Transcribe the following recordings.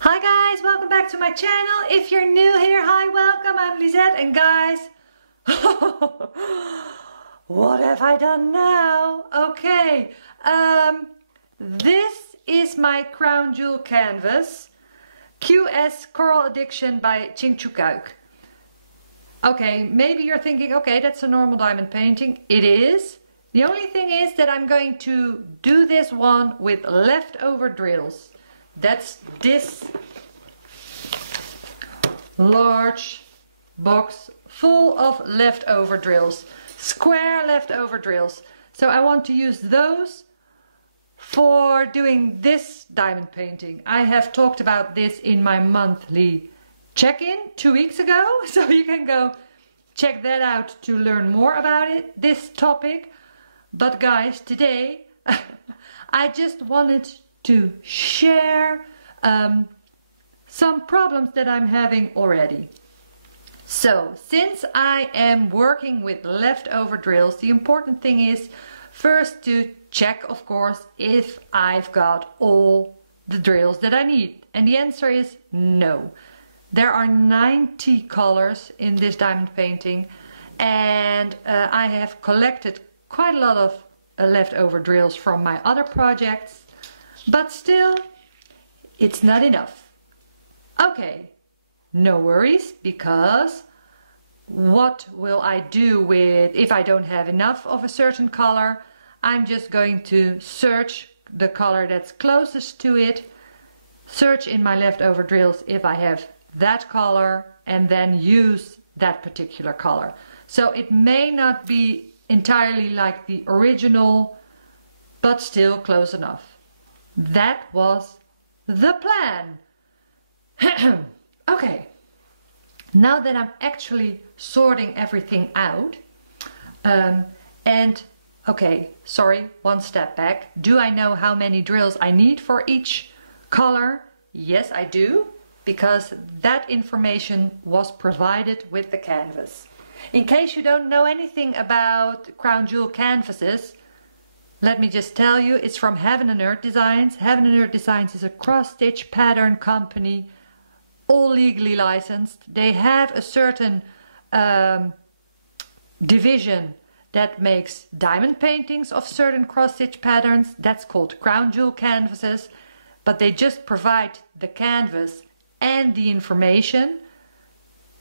Hi guys, welcome back to my channel. If you're new here, hi, welcome. I'm Lisette, and guys, what have I done now? Okay, this is my crown jewel canvas, QS Coral Addiction by Ching Chu Kuik. Okay, maybe you're thinking, okay, that's a normal diamond painting. It is. The only thing is that I'm going to do this one with leftover drills. That's this large box full of leftover drills, square leftover drills. So I want to use those for doing this diamond painting. I have talked about this in my monthly check-in 2 weeks ago, so you can go check that out to learn more about it, this topic. But guys, today I just wanted to share some problems that I'm having already. So, since I am working with leftover drills, the important thing is first to check, of course, if I've got all the drills that I need. And the answer is no. There are 90 colors in this diamond painting, and I have collected quite a lot of leftover drills from my other projects, but still it's not enough. Okay, no worries, because what will I do with if I don't have enough of a certain color? I'm just going to search the color that's closest to it, search in my leftover drills if I have that color, and then use that particular color. So it may not be entirely like the original, but still close enough. That was the plan. Okay, now that I'm actually sorting everything out, and okay, sorry, one step back. Do I know how many drills I need for each color? Yes, I do, because that information was provided with the canvas. In case you don't know anything about crown jewel canvases, let me just tell you, it's from Heaven and Earth Designs. Heaven and Earth Designs is a cross-stitch pattern company, all legally licensed. They have a certain division that makes diamond paintings of certain cross-stitch patterns. That's called crown jewel canvases, but they just provide the canvas and the information.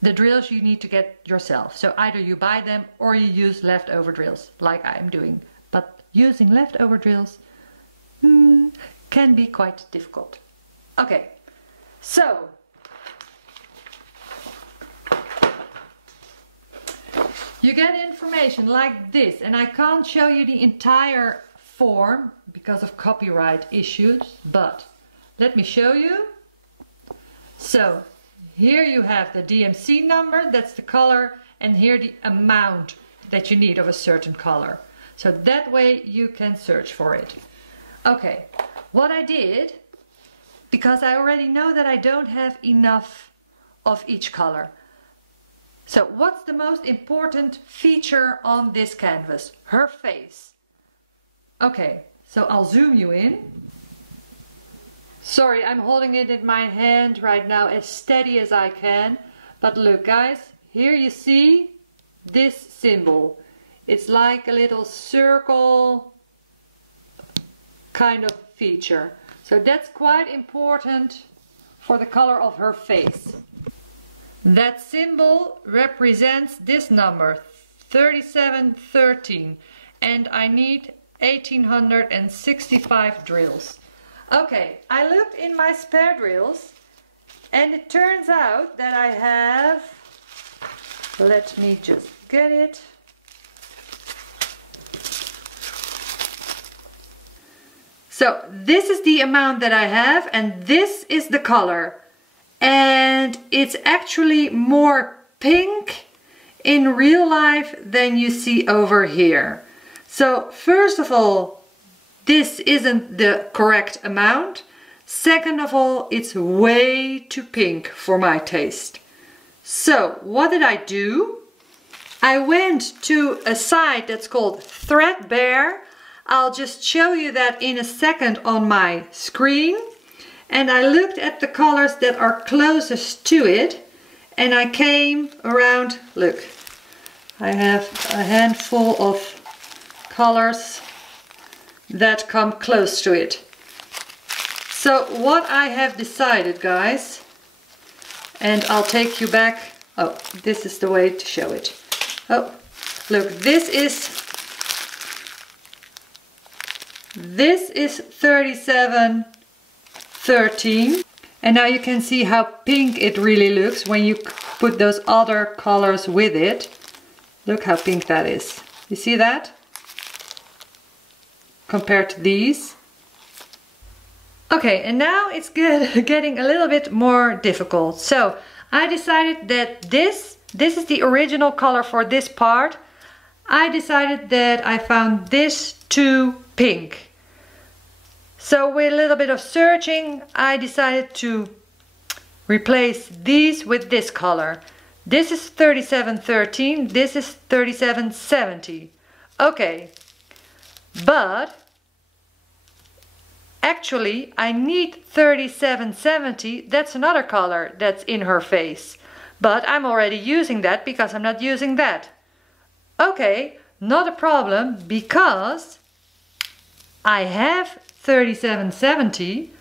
The drills you need to get yourself. So either you buy them or you use leftover drills, like I'm doing. But using leftover drills can be quite difficult. Okay, so you get information like this, and I can't show you the entire form because of copyright issues, but let me show you. So here you have the DMC number, that's the color, and here the amount that you need of a certain color. So that way you can search for it. Okay, what I did, because I already know that I don't have enough of each color. So what's the most important feature on this canvas? Her face. Okay, so I'll zoom you in. Sorry, I'm holding it in my hand right now as steady as I can. But look guys, here you see this symbol. It's like a little circle kind of feature. So that's quite important for the color of her face. That symbol represents this number, 3713, and I need 1865 drills. Okay, I looked in my spare drills, and it turns out that I have, let me just get it. So this is the amount that I have, and this is the color. And it's actually more pink in real life than you see over here. So first of all, this isn't the correct amount. Second of all, it's way too pink for my taste. So what did I do? I went to a site that's called Treadbare. I'll just show you that in a second on my screen. and I looked at the colors that are closest to it, and I came around, look, I have a handful of colors that come close to it. So what I have decided, guys, and I'll take you back, oh, this is the way to show it. Oh, look, this is 3713, and now you can see how pink it really looks when you put those other colors with it. Look how pink that is. You see that? Compared to these. Okay, and now it's getting a little bit more difficult. So I decided that this is the original color for this part. I decided that I found this too pink. So with a little bit of searching, I decided to replace these with this color. This is 3713, this is 3770. Okay, but actually I need 3770, that's another color that's in her face. But I'm already using that because I'm not using that. Okay, not a problem, because I have 3770.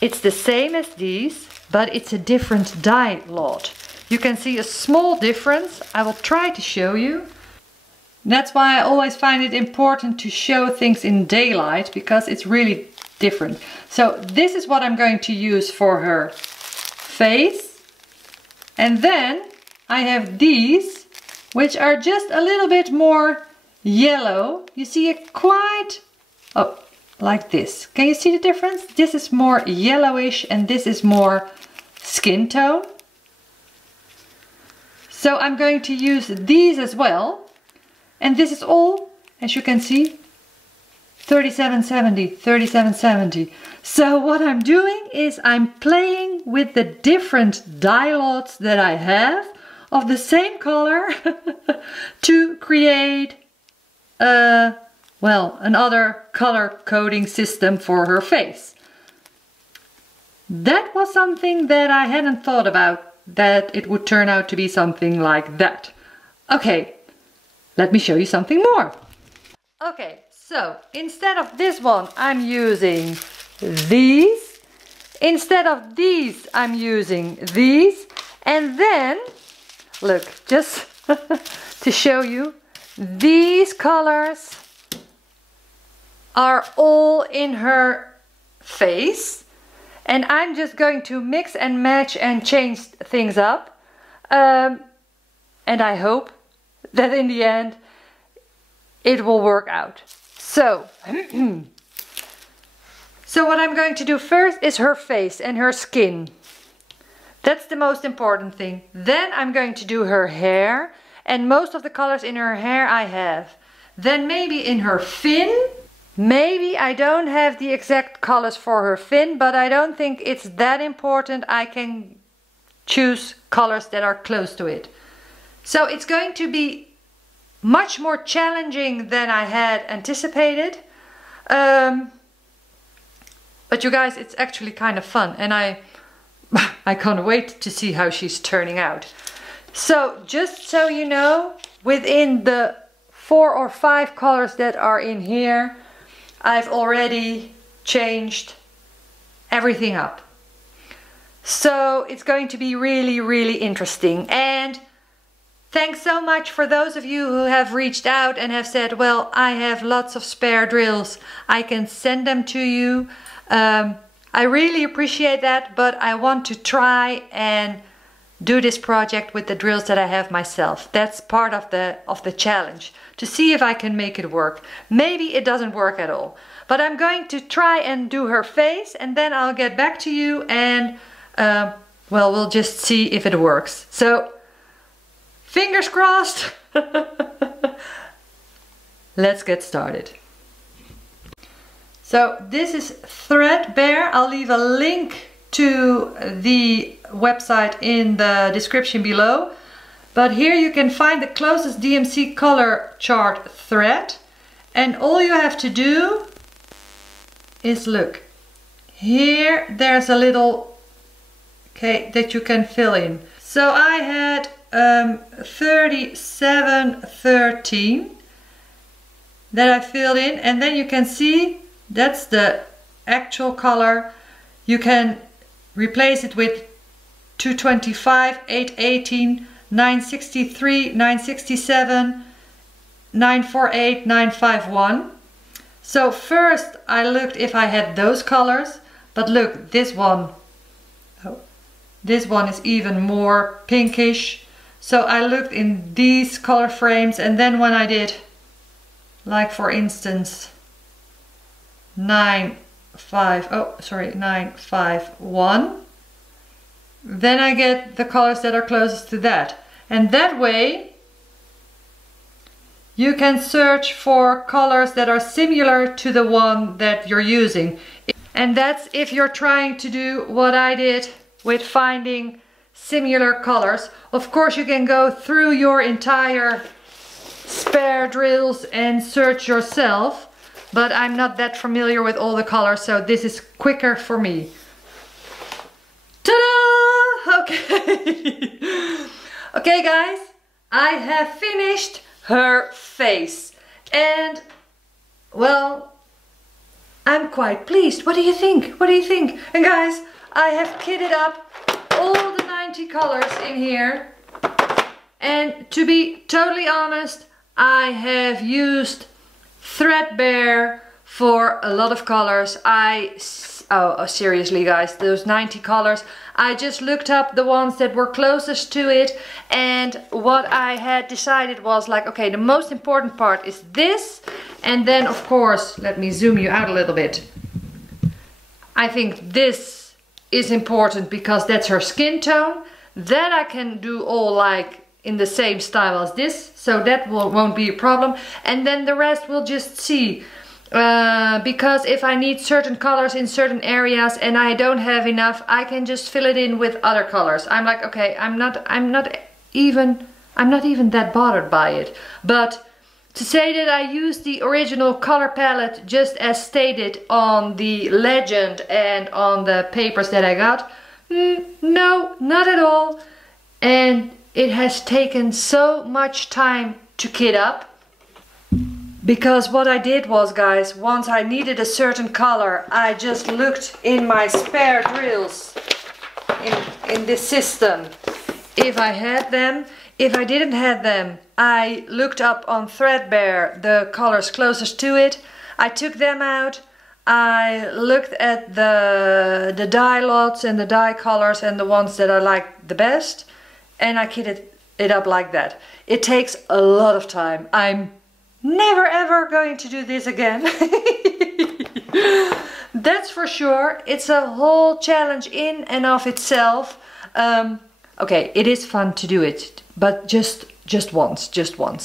It's the same as these, but it's a different dye lot. You can see a small difference. I will try to show you. That's why I always find it important to show things in daylight, because it's really different. So this is what I'm going to use for her face. And then I have these, which are just a little bit more yellow. You see it quite, oh, like this. Can you see the difference? This is more yellowish and this is more skin tone. So I'm going to use these as well. And this is all, as you can see, 3770, 3770. So what I'm doing is I'm playing with the different dye lots that I have of the same color to create another color coding system for her face. That was something that I hadn't thought about, that it would turn out to be something like that. Okay, let me show you something more. Okay, so instead of this one, I'm using these. Instead of these, I'm using these. And then, look, just to show you, these colors are all in her face. And I'm just going to mix and match and change things up. And I hope that in the end it will work out. So, so what I'm going to do first is her face and her skin. That's the most important thing. Then I'm going to do her hair, and most of the colors in her hair I have. Then maybe in her fin. Maybe I don't have the exact colors for her fin, but I don't think it's that important. I can choose colors that are close to it. So it's going to be much more challenging than I had anticipated. But you guys, it's actually kind of fun, and I can't wait to see how she's turning out. So just so you know, within the 4 or 5 colors that are in here, I've already changed everything up. So it's going to be really, really interesting. And thanks so much for those of you who have reached out and have said, well, I have lots of spare drills, I can send them to you. I really appreciate that, but I want to try and do this project with the drills that I have myself. That's part of the challenge, to see if I can make it work. Maybe it doesn't work at all, but I'm going to try and do her face, and then I'll get back to you, and well, we'll just see if it works. So fingers crossed. Let's get started. So this is Treadbare. I'll leave a link to the website in the description below. But here you can find the closest DMC color chart thread. And all you have to do is look. here there's a little, okay, that you can fill in. So I had 3713 that I filled in, and then you can see that's the actual color. You can replace it with 225, 818, 963, 967, 948, 951. So first I looked if I had those colors, but look, this one, oh, this one is even more pinkish. So I looked in these color frames, and then when I did, like for instance, 951, then I get the colors that are closest to that. And that way you can search for colors that are similar to the one that you're using. And that's if you're trying to do what I did with finding similar colors. Of course, you can go through your entire spare drills and search yourself, but I'm not that familiar with all the colors, so this is quicker for me. Ta-da! Okay. Okay guys, I have finished her face, and well, I'm quite pleased. What do you think? What do you think? And guys, I have kitted up all the 90 colors in here, and to be totally honest, I have used Treadbare for a lot of colors. Oh, seriously guys, those 90 colors, I just looked up the ones that were closest to it, and what I had decided was like, okay, the most important part is this, and then of course, let me zoom you out a little bit. I think this is important because that's her skin tone. That I can do all like in the same style as this, so that won't be a problem, and then the rest we'll just see. Because if I need certain colors in certain areas and I don't have enough, I can just fill it in with other colors. I'm like, okay, I'm not even that bothered by it. But to say that I used the original color palette just as stated on the legend and on the papers that I got, no, not at all. And it has taken so much time to kit up. Because what I did was, guys, once I needed a certain color, I just looked in my spare drills in this system if I had them. If I didn't have them, I looked up on Treadbare the colors closest to it. I took them out. I looked at the dye lots and the dye colors and the ones that I liked the best, and I kitted it up like that. It takes a lot of time. I'm never ever going to do this again. That's for sure. It's a whole challenge in and of itself. Okay, it is fun to do it, but just once.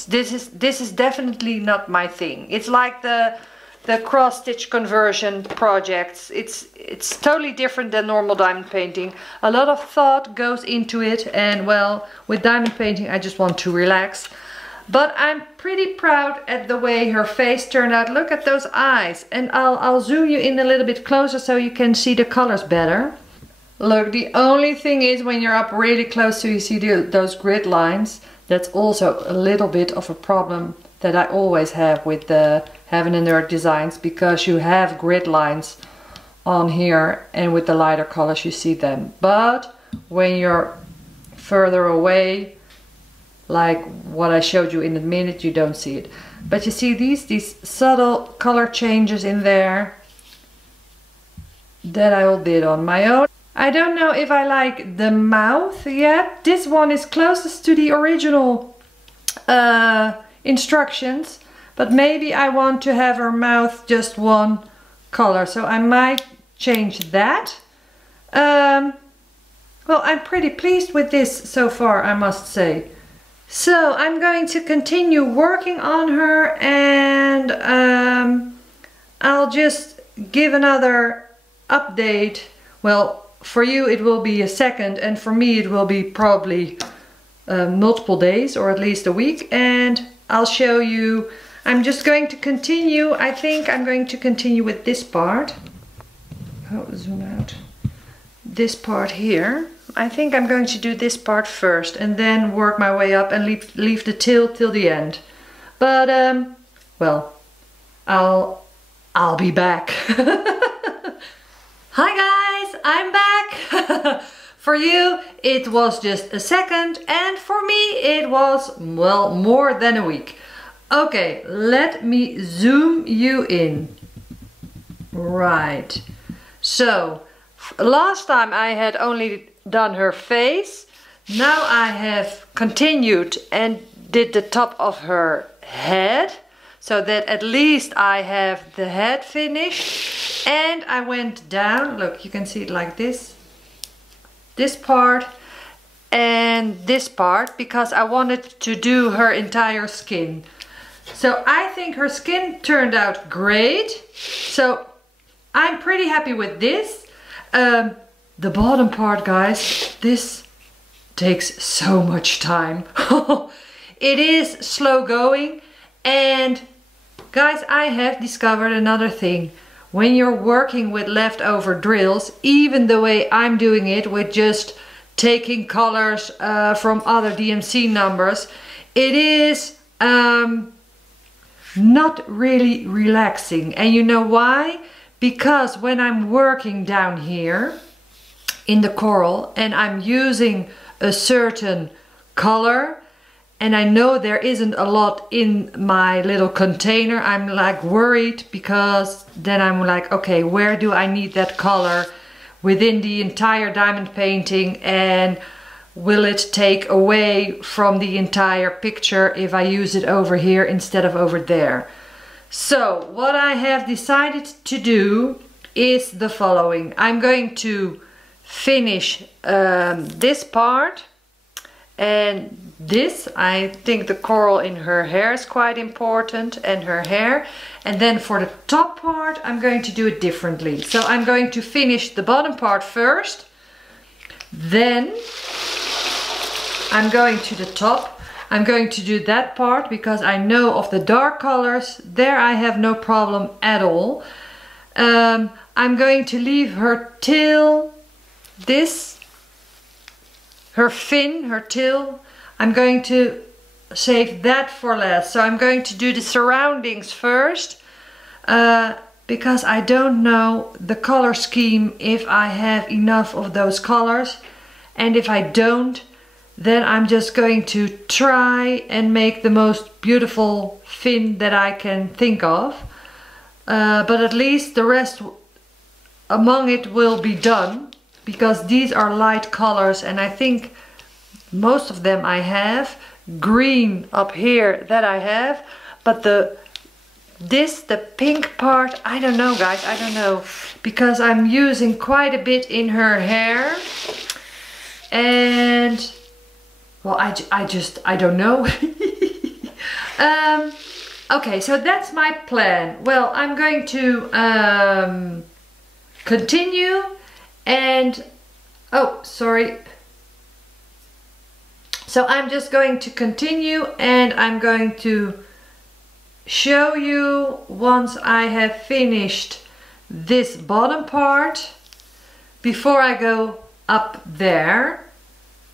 This is definitely not my thing. It's like the cross stitch conversion projects. It's totally different than normal diamond painting. A lot of thought goes into it, and well, with diamond painting I just want to relax. But I'm pretty proud at the way her face turned out. Look at those eyes. And I'll zoom you in a little bit closer so you can see the colors better. Look, the only thing is when you're up really close so you see those grid lines, that's also a little bit of a problem that I always have with the Heaven and Earth designs, because you have grid lines on here and with the lighter colors you see them. But when you're further away, like what I showed you in a minute, you don't see it. But you see these subtle color changes in there that I all did on my own. I don't know if I like the mouth yet. This one is closest to the original instructions, but maybe I want to have her mouth just one color, so I might change that. Well, I'm pretty pleased with this so far, I must say. So I'm going to continue working on her, and I'll just give another update. Well, for you it will be a second, and for me it will be probably multiple days, or at least a week, and I'll show you. I'm just going to continue. I think I'm going to continue with this part. Oh, zoom out. This part here. I think I'm going to do this part first and then work my way up and leave the tail till the end. But well, I'll be back. Hi guys, I'm back. For you it was just a second, and for me it was, well, more than a week. Okay, let me zoom you in. Right. So, last time I had only done her face. Now I have continued and did the top of her head, so that at least I have the head finished. And I went down, look, you can see it like this part and this part, because I wanted to do her entire skin. So I think her skin turned out great, so I'm pretty happy with this. The bottom part, guys, this takes so much time. It is slow going, and guys, I have discovered another thing. When you're working with leftover drills, even the way I'm doing it with just taking colors from other DMC numbers, it is not really relaxing. And you know why? Because when I'm working down here in the coral and I'm using a certain color, and I know there isn't a lot in my little container, I'm like worried, because then I'm like, okay, where do I need that color within the entire diamond painting, and will it take away from the entire picture if I use it over here instead of over there? So what I have decided to do is the following. I'm going to finish this part, and this, I think the coral in her hair is quite important, and her hair. And then for the top part, I'm going to do it differently. So I'm going to finish the bottom part first, then I'm going to the top. I'm going to do that part because I know of the dark colors, there I have no problem at all. I'm going to leave her tail, this, her fin, her tail, I'm going to save that for last. So I'm going to do the surroundings first, because I don't know the color scheme, if I have enough of those colors, and if I don't, then I'm just going to try and make the most beautiful fin that I can think of. But at least the rest among it will be done, because these are light colors, and I think most of them I have. Green up here that I have, but the pink part, I don't know guys, I don't know, because I'm using quite a bit in her hair, and well, I don't know. Okay, so that's my plan. Well, I'm going to continue, and oh, sorry. So I'm just going to continue, and I'm going to show you once I have finished this bottom part before I go up there.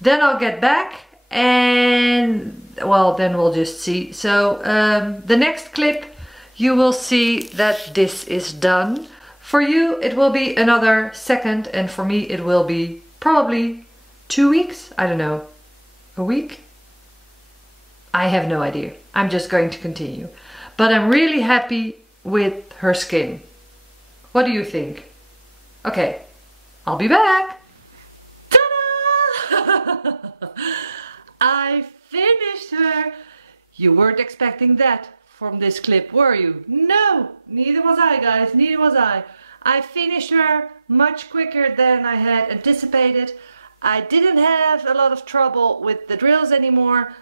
Then I'll get back, and well, then we'll just see. So the next clip you will see that this is done. For you it will be another second, and for me it will be probably 2 weeks, I don't know. A week? I have no idea. I'm just going to continue. But I'm really happy with her skin. What do you think? Okay, I'll be back. Ta-da! I finished her. You weren't expecting that from this clip, were you? No, neither was I, guys, neither was I. I finished her much quicker than I had anticipated. I didn't have a lot of trouble with the drills anymore.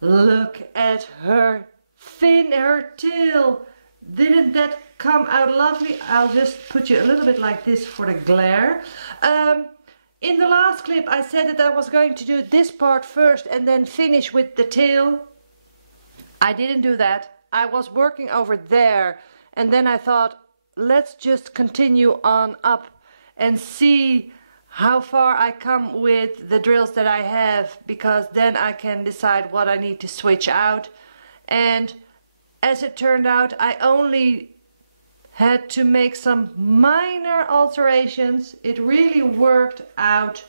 Look at her fin, her tail. Didn't that come out lovely? I'll just put you a little bit like this for the glare. In the last clip I said that I was going to do this part first and then finish with the tail. I didn't do that. I was working over there, and then I thought, let's just continue on up and see how far I come with the drills that I have, because then I can decide what I need to switch out. And as it turned out, I only had to make some minor alterations. It really worked out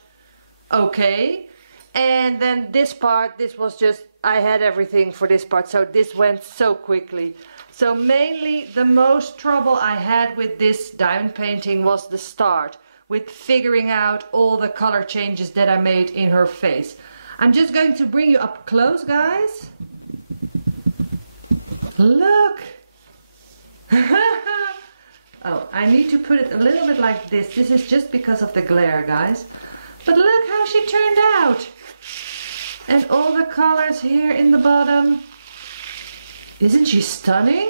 okay. And then this part, this was just, I had everything for this part, so this went so quickly. So mainly the most trouble I had with this diamond painting was the start, with figuring out all the color changes that I made in her face. I'm just going to bring you up close, guys. Look! Oh, I need to put it a little bit like this. This is just because of the glare, guys. But look how she turned out. And all the colors here in the bottom. Isn't she stunning?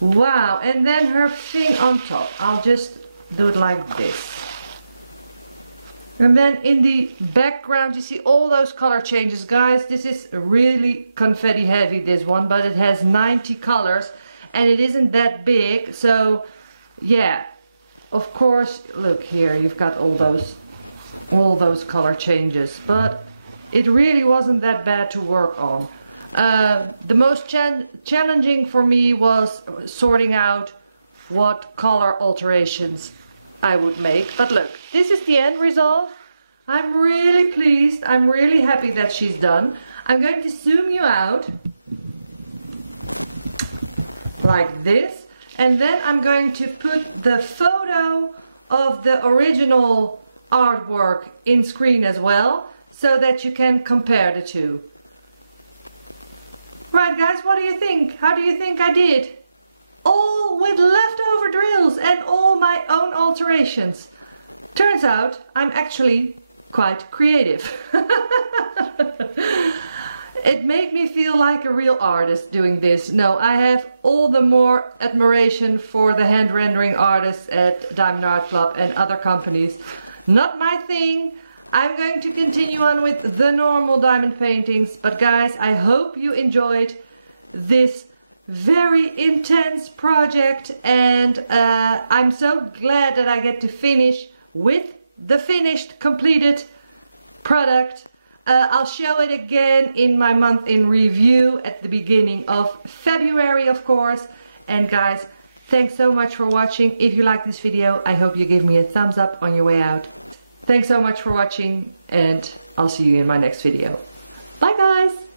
Wow, and then her thing on top. I'll just do it like this. And then in the background you see all those color changes. Guys, this is really confetti heavy, this one, but it has 90 colors and it isn't that big. So yeah, of course, look here, you've got all those color changes, but it really wasn't that bad to work on. The most challenging for me was sorting out what color alterations I would make. But look, this is the end result. I'm really pleased. I'm really happy that she's done. I'm going to zoom you out like this, and then I'm going to put the photo of the original artwork in screen as well, so that you can compare the two. Right, guys, what do you think? How do you think I did? All with leftover drills and all my own alterations. Turns out I'm actually quite creative. It made me feel like a real artist doing this. No, I have all the more admiration for the hand rendering artists at Diamond Art Club and other companies. Not my thing. I'm going to continue on with the normal diamond paintings. But guys, I hope you enjoyed this very intense project, and I'm so glad that I get to finish with the finished, completed product. I'll show it again in my month in review at the beginning of February, of course. And guys, thanks so much for watching. If you like this video, I hope you give me a thumbs up on your way out. Thanks so much for watching, and I'll see you in my next video. Bye, guys!